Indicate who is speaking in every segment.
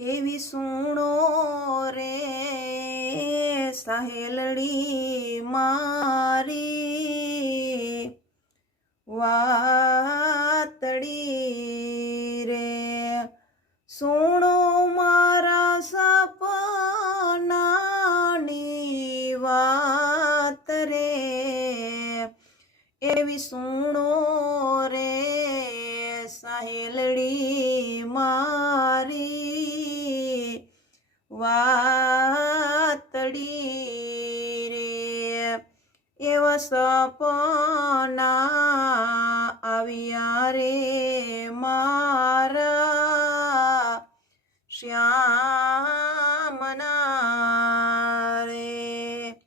Speaker 1: એવી સુણો રે સહેલડી મારી. વાતડી રે સુણો મારા સપનાની વાત રે. એવી સુણો રે સાહેલડી રે. એવા સપના આવ્યા રે મારા. શ્યામના રે.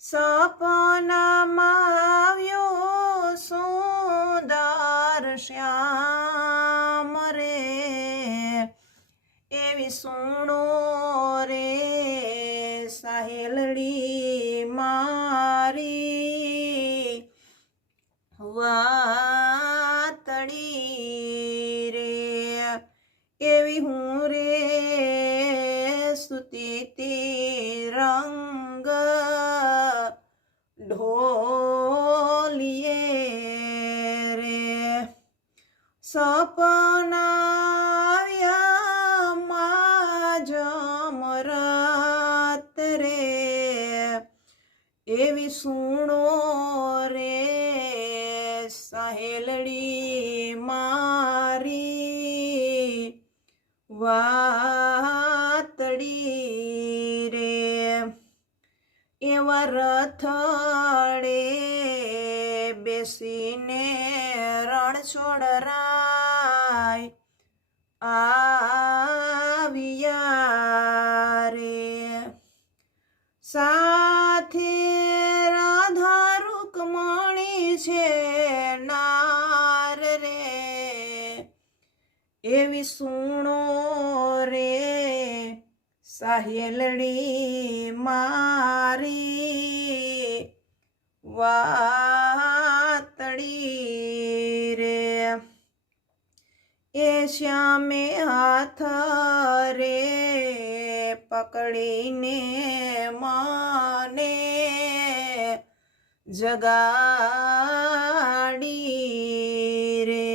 Speaker 1: સપનામાં આવ્યો સુંદર શ્યામ રે. એવી સુણો સાહેલડી મારી વાતડી રે. એવી હું રે સુતી રંગ ઢોલીએ એવી સુણો રે સહેલડી મારી. વાતડી રે એવા રથડે બેસીને રણછોડરાય એવી સૂણો રે સાહેલડી મારી વાતડી રે. એ શ્યામે હાથ રે પકડીને મને જગાડી રે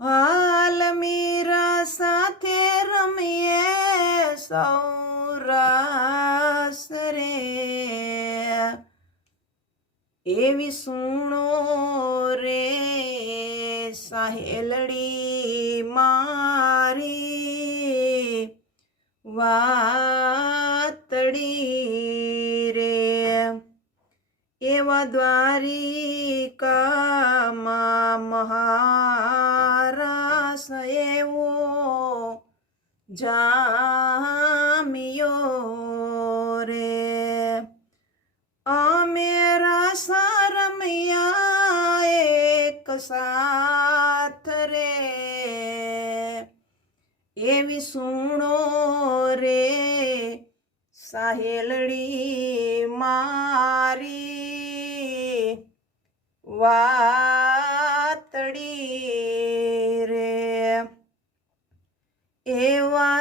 Speaker 1: હાલ મીરા સાથે રમીએ સૌરાસ રે. એવી સુણો રે સાહેલડી મારી વાતડી રે. એવા દ્વારિકામાં જામ્યો રે અમે રસ રમ્યા એક સાથ રે. એવી સુણો રે સાહેલડી મારી. વાતડી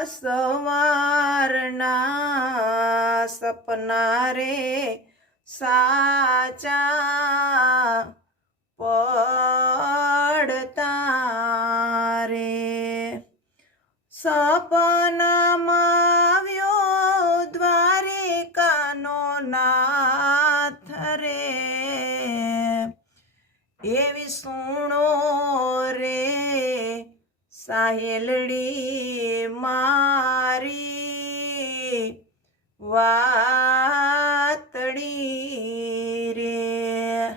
Speaker 1: સવારના સપના રે સાચા પડતા રે. સપનામાં આવ્યો દ્વારિકાનો નાથ રે. એવી સુણો સાહેલડી મારી વાતડી રે.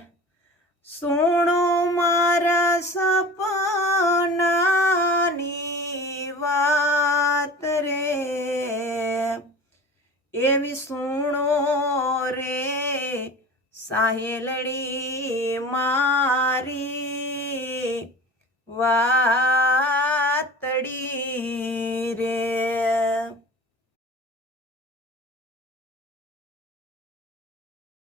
Speaker 1: સુણો મારા સપનાની વાત રે. એવી સુણો રે, સાહેલડી મારી વાતડી રે